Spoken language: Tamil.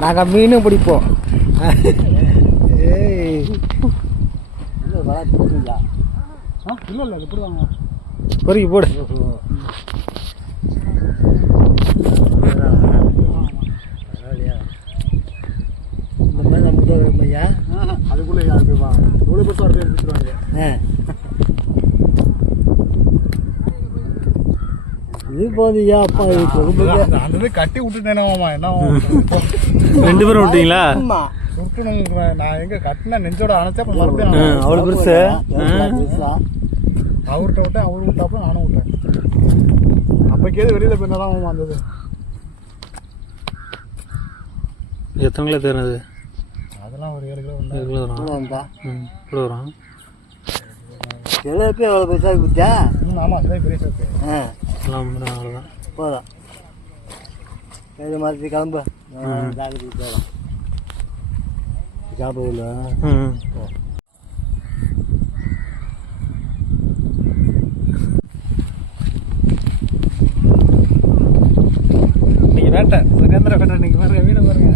நாங்கள் மீனும் பிடிப்போம். ஏய். இல்லை இல்லை இப்படி வாங்க பொறுக்கி போடு அதுக்குள்ளே யாருக்கு வாங்க எவ்வளோ பெருசாக எடுத்துருவாங்க ஆ. இது கட்டி விட்டுட்டேனாமா என்ன ரெண்டு பேரும் விட்டீங்களா? நான் எங்க கட்டின நெஞ்சோட அணைச்சா மறுபடியும் அவ்வளோ பெருசு. அவர்கிட்ட விட்டேன் அவரு விட்டாப்புல நானும் விட்டேன். அப்போக்கேது வெளியில் போய் தான் வந்தது. எத்தனை கிலோ தேர்னது அதெல்லாம் ஒரு ஏழு கிலோ ஒன்று கிலோ வரும் ம் கிலோ வரும். கிலோப்பே எவ்வளோ பெருசாக ஆமாம் பெரிய சேர்த்து ஆ. எல்லாம் அவ்வளோதான் போதும் கைது மாற்றி கிளம்பு டாக்டருக்கு போகலாம் சாப்பிடல ம் இன்னைக்கு வேட்டை சுகேந்திர வேட்டை இன்னைக்கு பாருங்க வீடு பாருங்க